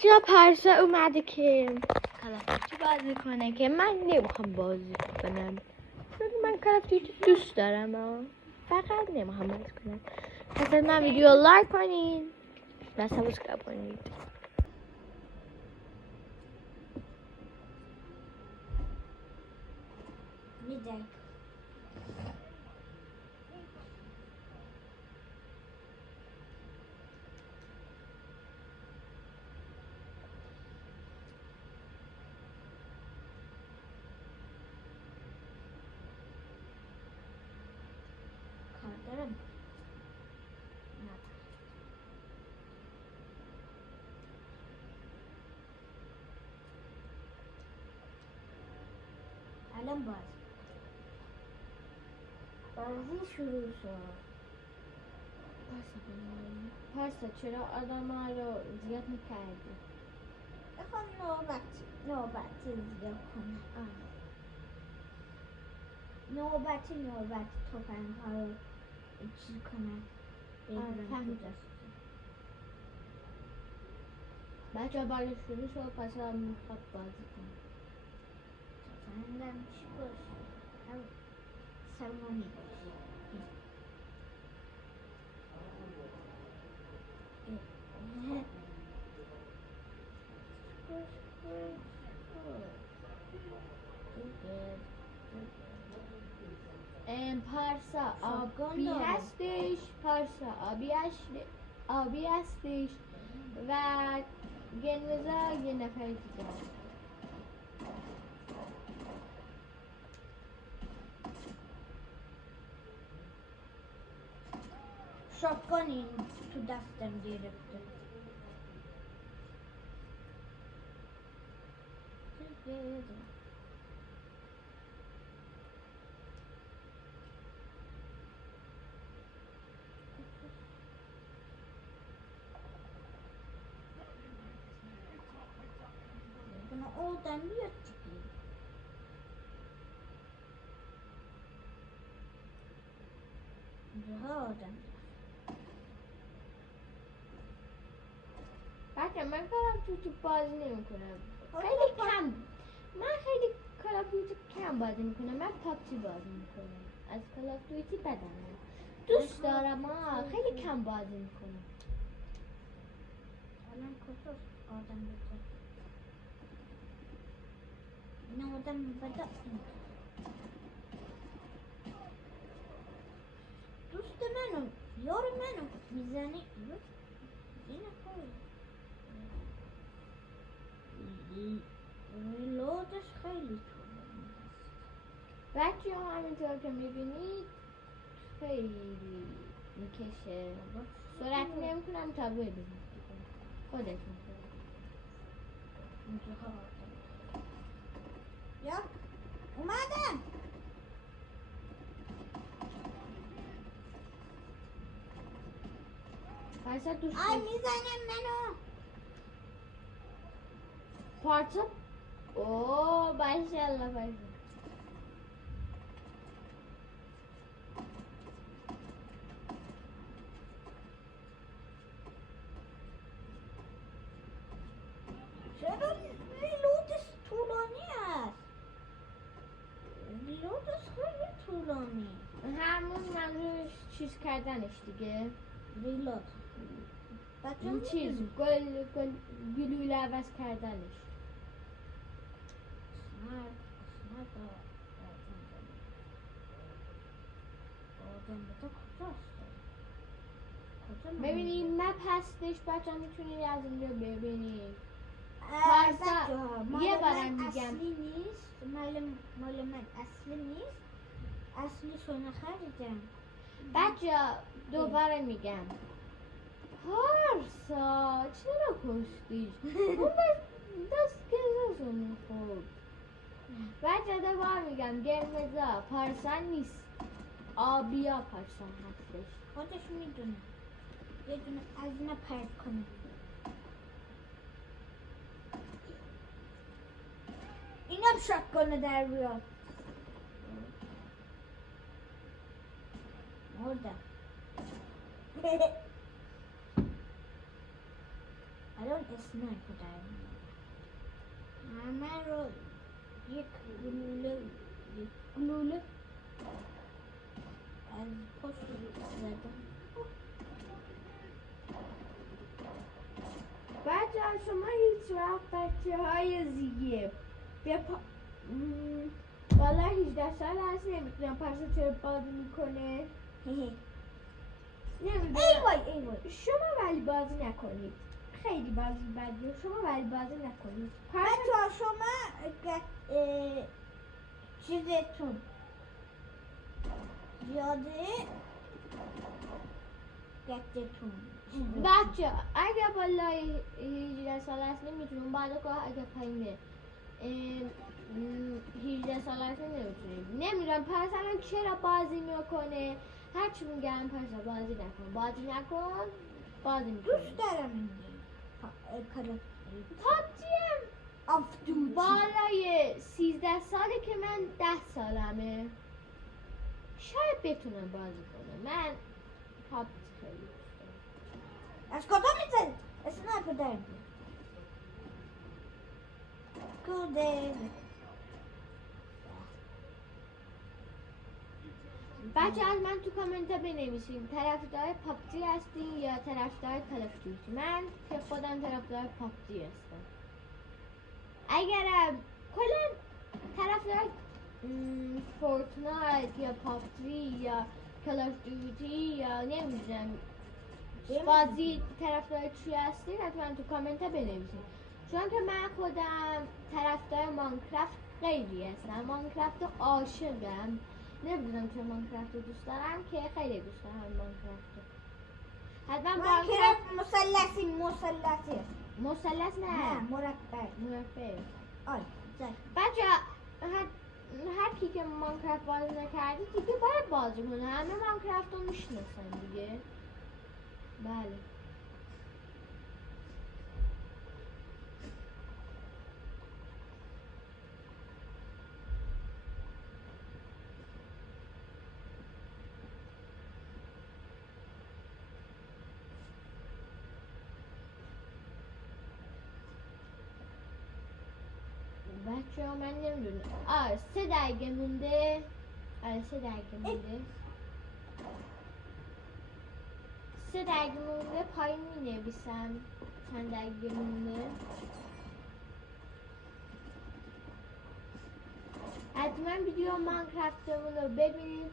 بچه پارسا اومده که کلافیتی بازی کنه که من نمیخوام بازی کنم، چون من کلافیتی دوست دارم فقط نمیخوام بازی کنم. پس من ویدیو لایک کنید و سابسکرایب کنید. میدک کار دارم الان بازی شروع شد. پارسا چرا آدم ها رو زیاد میکردی؟ بخوام نوبت زیاد کنم. نوبت توفنگ ها رو چی کنم. فهمیدم. بچه بازی شروع شد، پس هم میخواد بازی کنم. توفنگم چی باشه؟ سلمانی باشه. پارسا آبی هستش، آبی هستش و گنوزا یه نفر دیگه هست. شاپکان این تو دستم گرفته. Buna oradan bir çıkayım. Daha oradan. بچه من کلافیوتی بازی نمی کنم، خیلی کم. من خیلی کلافیوتی کم بازی میکنم. من پابجی بازی میکنم. از کلافیوتی بدم دوست دارم، خیلی کم بازی میکنم. الان کجاست آدم بده؟ این آدم بده. دوست منو یار منو میزنی. این کاری ریلودش خیلی طولانی است. بچه ها همینطور که میبینید خیلی میکشه. سرعت نمی کنم تا ببینید خودتون. یا اومدم. پارسا دوست آی میزنم منو. پارسا اوه باشالله پارسا. چرا ریلودش طولانی است؟ ریلودش خیلی طولانی. همون منظورش چیز کردنش دیگه. ریلود این چیز گلوله عوض کردنش. ببینید مپ هستش بچه ها، میتونید از اینجا ببینید. پارسا یه بارم میگم اصلی نیست. مال من اصلی نیست. اصلی شونه خریدم. بچه ها دوباره میگم پارسا چرا کشتیش؟ اون دست کشاشو میخورد. بچه ها دوباره میگم گرمزا پارسا نیست، آبیا پارسا هستش. خودش میدونه. یه دونه از اینا پرت کنه. اینم شک کنه در بیاد. مردم. الان اسنایپر در همه رو یک گلوله از پشت زدم. بچه ها شما هیچ وقت بچه های زیگه بالا 18 سال هست نمیتونم پس چرا بازی میکنه نمیدونم. ای وای شما ولی بازی نکنید، خیلی بازی بدیه. شما ولی بازی نکنید. بچه ها شما چیزتون زیاده گتتون بچه اگر بالای 18 سال هست نمیتونم بعد که اگر پایینه 18 سال هست نمیتونیم. نمیدونم پس الان چرا بازی میکنه. هرچی میگم پس بازی نکن، بازی نکن، بازی میکنه. دوست دارم این کارت پابجیم آفتوچی بالای 13 ساله که من 10 سالمه شاید بتونم بازی کنم. من پابجی خیلی دوست دارم. از کجا میزنی؟ اسنایپر در بیار کده بچه از من تو کامنت ها بنویسین طرفدار پابجی هستین یا طرفدار کال اف دیوتی. من که خودم طرفدار پابجی هستم. اگر کلا طرفدار فورتنایت یا پابجی یا کال اف دیوتی یا نمیدونم بازی طرفدار چی هستین حتما تو کامنت ها بنویسین. چون که من خودم طرفدار ماینکرافت خیلی هستم. ماینکرافت عاشقم. نمیدونم چون ماینکرافت رو دوست دارم که خیلی دوست دارم ماینکرافت رو. حتما ماینکرافت مثلثی مثلث نه مربع آی بچه هر کی که ماینکرافت بازی نکردی دیگه باید بازی کنه. همه ماینکرافت رو میشناسن دیگه. بله بچه ها من نمیدونم 3 دقیقه مونده. 3 دقیقه مونده. 3 دقیقه مونده پایین می نویسم چند دقیقه مونده. حتما ویدیو ماینکرافتمون رو ببینید.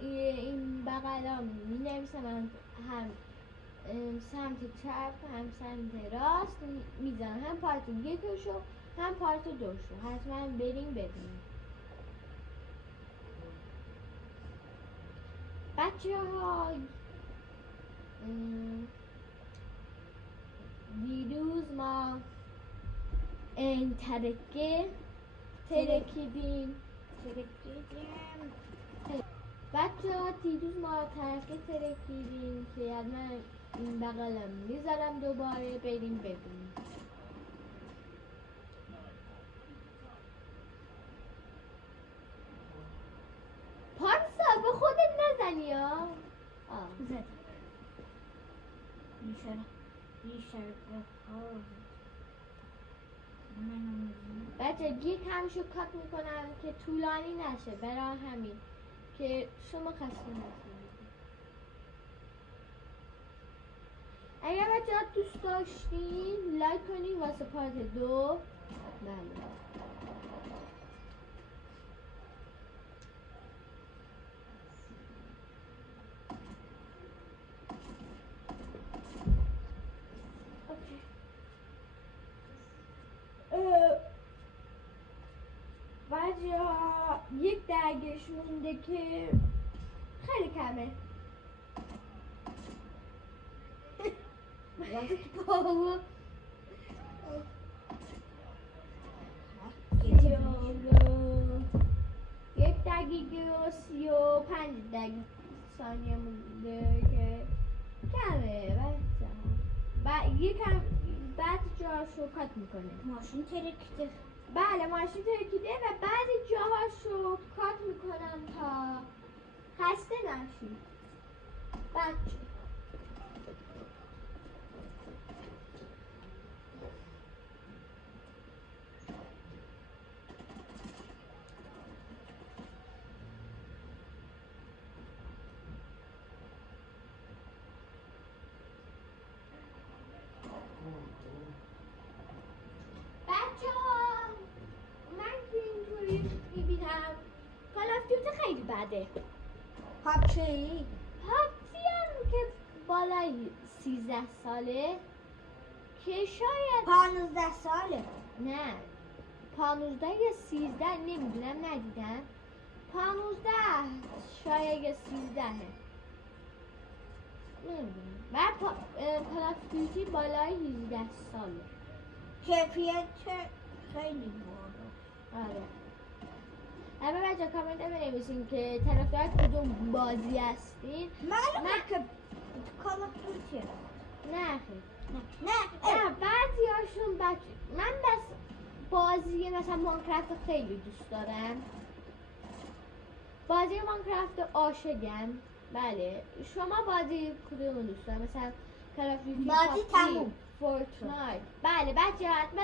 این بغل ها می نویسم هم سمت چپ هم سمت راست میزنم. هم پارت 1 شو هم پارت 2 شو. حتما بریم ببینیم. بچه ها دیروز ما ترکیدیم. بچه ها دیروز ما ترکه ترکیدیم که حتما این بغلم میذارم دوباره بریم ببینیم. پارسا به خودت نزنی ها. بچه گیت همشو کات میکنم که طولانی نشه برای همین که شما خسته نشید. اگر بچه ها دوست داشتین لایک کنین واسه پارت 2. بله بچه ها 1 دقیقهش مونده که خیلی کمه. بابا 1 دقیقه و 35 دقیقه ثانیه مونده که کمه بچه ها. یکم بعد جاشو کات میکنه. ماشین ترکیده. بله ماشین ترکیده و بعضی جاهاشو کات میکنم تا خسته نشید بچه. خیلی بده. پاپچی پابجی هم که بالای 13 ساله که شاید 15 ساله. نه 15 یا 13 نمیدونم ندیدم 15 شاید یا 13 نمیدونم و کال آف دیوتی بالای 18 ساله کیفیت خیلی بالا. آره همه بچه کامنت بنویسین که طرفدار کدوم بازی هستین معلومه که کال آف دیوتی. نه خیلی نه نه بعضی هاشون من بس بازی مثلا ماینکرافت رو خیلی دوست دارم بازی ماینکرافت عاشقم بله شما بازی کدوم رو دوست دارم مثلا کال آف دیوتی بازی تموم. فورتنایت بله بچه حتما